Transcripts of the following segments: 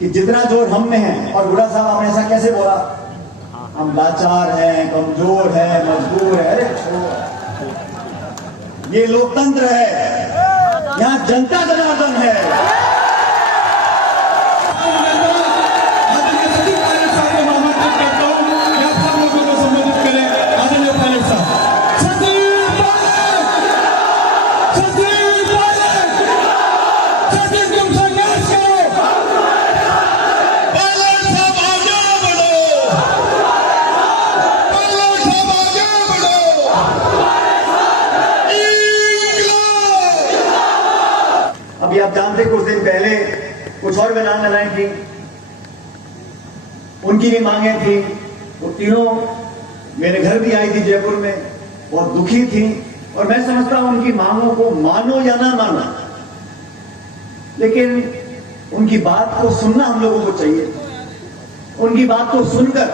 कि जितना जोर हम में है, और बुढ़ा साहब आपने ऐसा कैसे बोला, हम लाचार हैं, कमजोर हैं, मजबूर है। अरे ये लोकतंत्र है, यहाँ जनता जनार्दन है। अभी आप जानते कुछ दिन पहले कुछ और बयान थी, उनकी भी मांगे थी। वो तीनों मेरे घर भी आई थी जयपुर में, बहुत दुखी थी। और मैं समझता हूं उनकी मांगों को मानो या ना मानो, लेकिन उनकी बात को सुनना हम लोगों को चाहिए। उनकी बात को सुनकर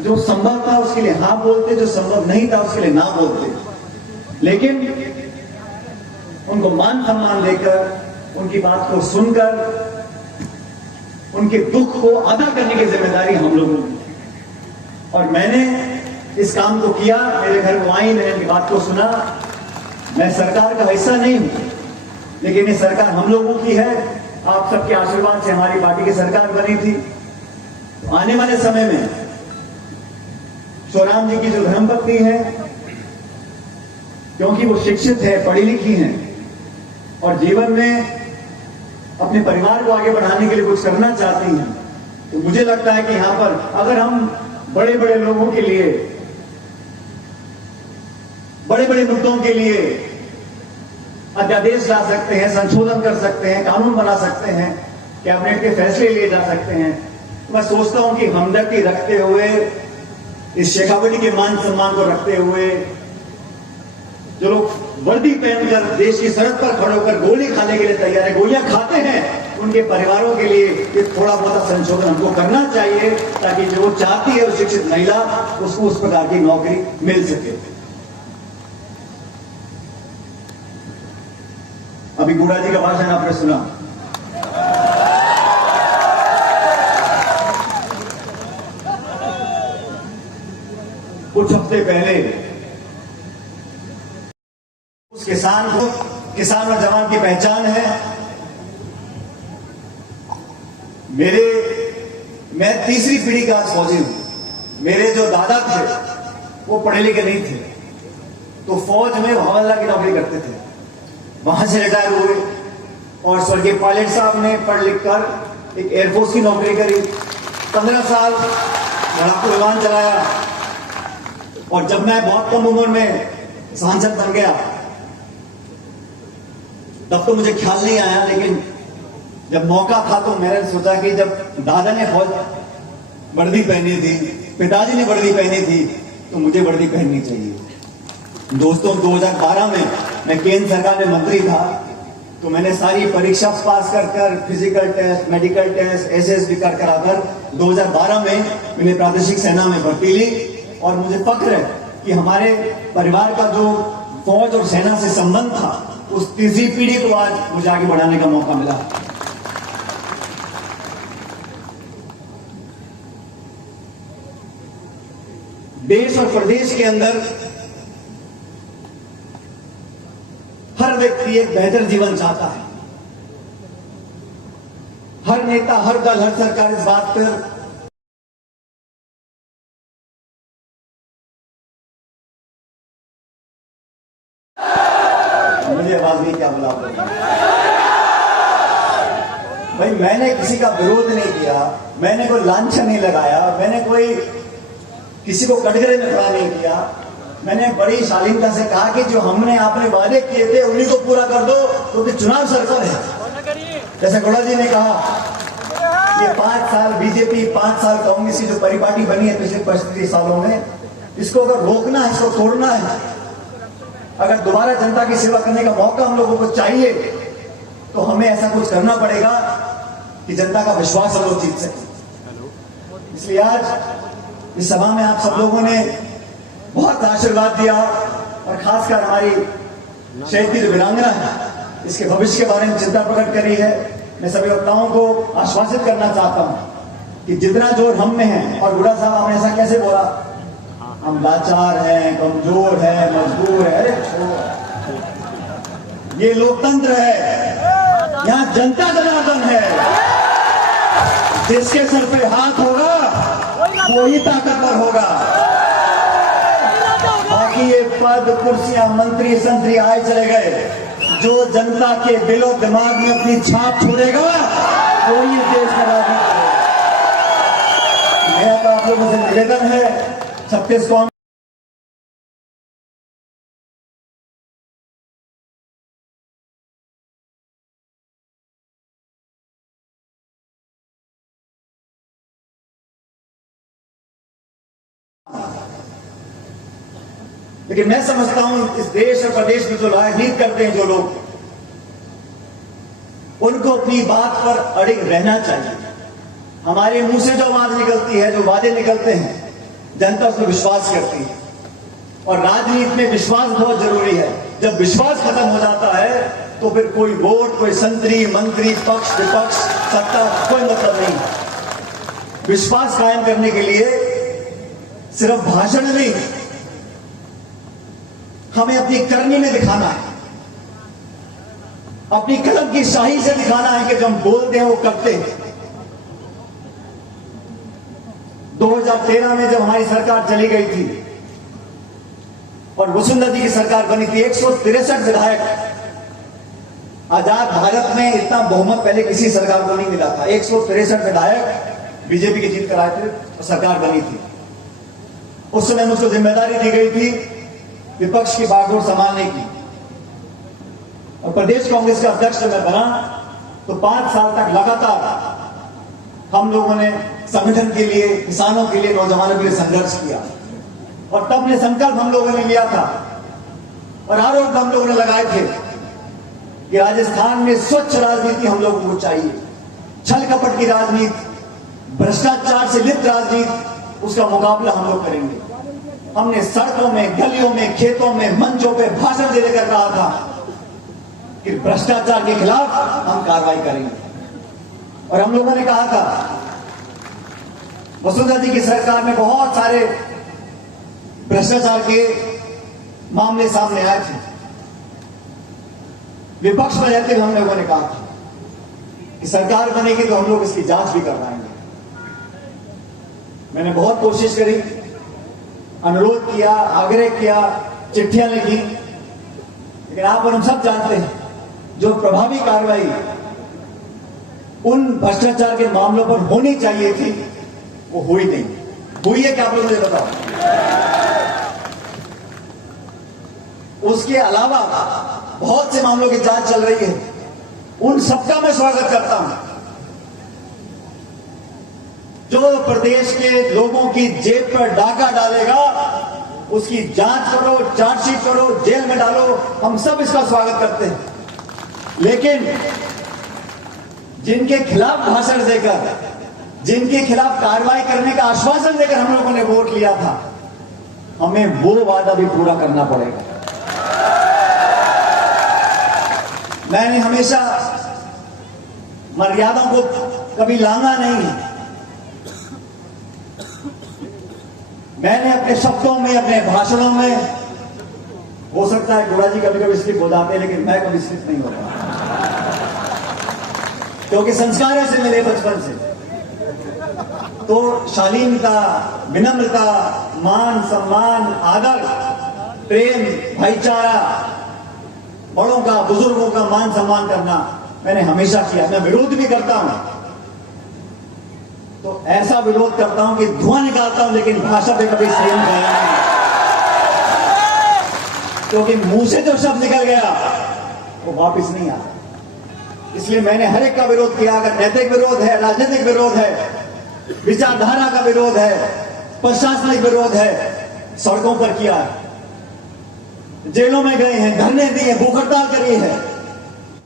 जो संभव था उसके लिए हाँ बोलते, जो संभव नहीं था उसके लिए ना बोलते। लेकिन उनको मान सम्मान देकर, उनकी बात को सुनकर, उनके दुख को अदा करने की जिम्मेदारी हम लोगों की। और मैंने इस काम को किया, मेरे घर को आई, मैंने उनकी बात को सुना। मैं सरकार का हिस्सा नहीं हूं, लेकिन ये सरकार हम लोगों की है। आप सबके आशीर्वाद से हमारी पार्टी की सरकार बनी थी। तो आने वाले समय में शिवराम जी की जो धर्मपत्नी है, क्योंकि वो शिक्षित है, पढ़ी लिखी हैं और जीवन में अपने परिवार को आगे बढ़ाने के लिए कुछ करना चाहती हैं, तो मुझे लगता है कि यहां पर अगर हम बड़े बड़े लोगों के लिए, बड़े बड़े मुद्दों के लिए अध्यादेश ला सकते हैं, संशोधन कर सकते हैं, कानून बना सकते हैं, कैबिनेट के फैसले लिए जा सकते हैं, तो मैं सोचता हूं कि हमदर्दी रखते हुए, इस शेखावटी के मान सम्मान को रखते हुए, जो लोग वर्दी पहनकर देश की सड़क पर खड़े होकर गोली खाने के लिए तैयार है, गोलियां खाते हैं, उनके परिवारों के लिए ये थोड़ा बहुत संशोधन हमको करना चाहिए, ताकि जो वो चाहती है उस शिक्षित महिला, उसको उस प्रकार की नौकरी मिल सके। अभी बूढ़ा जी का भाषण आपने सुना। कुछ हफ्ते पहले उस किसान को, किसान और जवान की पहचान है। मैं तीसरी पीढ़ी का फौजी हूं। मेरे जो दादा थे वो पढ़े लिखे नहीं थे, तो फौज में हवलदार की नौकरी करते थे। वहां से रिटायर हुए और स्वर्गीय पायलट साहब ने पढ़ लिख कर एक एयरफोर्स की नौकरी करी, 15 साल लड़ाकू विमान चलाया। और जब मैं बहुत कम उम्र में सांसद बन गया, तब तो मुझे ख्याल नहीं आया, लेकिन जब मौका था तो मैंने सोचा कि जब दादा ने फौज वर्दी पहनी थी, पिताजी ने वर्दी पहनी थी, तो मुझे वर्दी पहननी चाहिए। दोस्तों, 2012 में मैं केंद्र सरकार में मंत्री था, तो मैंने सारी परीक्षा पास कर physical test, medical test, SSB कर आकर 2012 में मैंने प्रादेशिक सेना में भर्ती ली। और मुझे फक्र है कि हमारे परिवार का जो फौज और सेना से संबंध था, उस तीसरी पीढ़ी को आज मुझे आगे बढ़ाने का मौका मिला। देश और प्रदेश के अंदर हर व्यक्ति एक बेहतर जीवन चाहता है। हर नेता, हर दल, हर सरकार इस बात पर मुझे आवाज नहीं, क्या बोला भाई? मैंने किसी का विरोध नहीं किया, मैंने कोई लांछन नहीं लगाया, मैंने कोई किसी को कटघरे में खड़ा नहीं किया। मैंने बड़ी शालीनता से कहा कि जो हमने आपने वादे किए थे उन्हीं को पूरा कर दो, क्योंकि चुनाव सरकार है। जैसे गौड़ा जी ने कहा, ये 5 साल बीजेपी, 5 साल कांग्रेस की जो परिपाटी बनी है पिछले 35 सालों में, इसको अगर रोकना है, इसको तोड़ना है, अगर दोबारा जनता की सेवा करने का मौका हम लोगों को चाहिए, तो हमें ऐसा कुछ करना पड़ेगा कि जनता का विश्वास हम लोग जीत सके। इसलिए आज इस सभा में आप सब लोगों ने बहुत आशीर्वाद दिया, और खासकर हमारी शहीद की जो वीरांगना है, इसके भविष्य के बारे में चिंता प्रकट करी है। मैं सभी वक्ताओं को आश्वासित करना चाहता हूं कि जितना जोर हम में है, और बुढ़ा साहब आपने ऐसा कैसे बोला, हम लाचार हैं, कमजोर हैं, मजबूर है, अरे ये लोकतंत्र है, यहां जनता जनार्दन है, जिसके सर पे हाथ होगा वही ताकतवर होगा। बाकी ये पद, कुर्सियां, मंत्री संतरी आए चले गए, जो जनता के दिलो दिमाग में अपनी छाप छोड़ेगा वही देश का राजनीति। मेरा तो आप लोगों से निवेदन है, छत्तीसगढ़ लेकिन मैं समझता हूं इस देश और प्रदेश में जो राजनीति करते हैं जो लोग, उनको अपनी बात पर अड़िग रहना चाहिए। हमारे मुंह से जो आवाज निकलती है, जो वादे निकलते हैं, जनता उसमें विश्वास करती है, और राजनीति में विश्वास बहुत जरूरी है। जब विश्वास खत्म हो जाता है तो फिर कोई वोट, कोई संतरी, मंत्री, पक्ष विपक्ष, सत्ता, कोई मतलब नहीं। विश्वास कायम करने के लिए सिर्फ भाषण नहीं, हमें अपनी करनी में दिखाना है, अपनी कलम की शाही से दिखाना है कि जो हम बोलते हैं वो करते हैं। 2013 में जब हमारी सरकार चली गई थी और वसुंधरा जी की सरकार बनी थी, 163 विधायक, आजाद भारत में इतना बहुमत पहले किसी सरकार को नहीं मिला था। 163 विधायक बीजेपी की जीत कर आए थे और सरकार बनी थी। उस समय मुझको जिम्मेदारी दी गई थी विपक्ष की बागडोर संभालने की, और प्रदेश कांग्रेस का अध्यक्ष जब मैं बना तो 5 साल तक लगातार हम लोगों ने संगठन के लिए, किसानों के लिए, नौजवानों के लिए संघर्ष किया, और तब ने संकल्प हम लोगों ने लिया था और आरोप हम लोगों ने लगाए थे कि राजस्थान में स्वच्छ राजनीति हम लोगों को चाहिए। छल कपट की राजनीति, भ्रष्टाचार से लिप्त राजनीति, उसका मुकाबला हम लोग करेंगे। हमने सड़कों में, गलियों में, खेतों में, मंचों पे भाषण दे देकर कहा था कि भ्रष्टाचार के खिलाफ हम कार्रवाई करेंगे, और हम लोगों ने कहा था वसुंधरा जी की सरकार में बहुत सारे भ्रष्टाचार के मामले सामने आए थे। विपक्ष में रहते हुए हम लोगों ने कहा था कि सरकार बनेगी तो हम लोग इसकी जांच भी करवाएंगे। मैंने बहुत कोशिश करी, अनुरोध किया, आग्रह किया, चिट्ठियां लिखी, लेकिन आप और हम सब जानते हैं जो प्रभावी कार्रवाई उन भ्रष्टाचार के मामलों पर होनी चाहिए थी वो हुई नहीं। हुई है क्या, आप लोग मुझे बताओ। उसके अलावा बहुत से मामलों की जांच चल रही है, उन सबका मैं स्वागत करता हूं। जो प्रदेश के लोगों की जेब पर डाका डालेगा उसकी जांच करो, चार्जशीट करो, जेल में डालो, हम सब इसका स्वागत करते हैं। लेकिन जिनके खिलाफ भाषण देकर, जिनके खिलाफ कार्रवाई करने का आश्वासन देकर हम लोगों ने वोट लिया था, हमें वो वादा भी पूरा करना पड़ेगा। मैंने हमेशा मर्यादाओं को कभी लांघा नहीं है। मैंने अपने शब्दों में, अपने भाषणों में, हो सकता है गोड़ा जी कभी कभी स्लिप हो जाते हैं, लेकिन मैं कभी स्लिप नहीं होता, क्योंकि संस्कार ऐसे मेरे बचपन से। तो शालीनता, विनम्रता, मान सम्मान, आदर, प्रेम, भाईचारा, बड़ों का, बुजुर्गों का मान सम्मान करना मैंने हमेशा किया। मैं विरोध भी करता हूं, तो ऐसा विरोध करता हूं कि धुआं निकालता हूं, लेकिन भाषा पे कभी संयम गया नहीं, क्योंकि मुंह से जो शब्द निकल गया वो वापस नहीं आता। इसलिए मैंने हर एक का विरोध किया। अगर नैतिक विरोध है, राजनीतिक विरोध है, विचारधारा का विरोध है, प्रशासनिक विरोध है, सड़कों पर किया है, जेलों में गए हैं, धरने दिए, भूख हड़ताल करी है,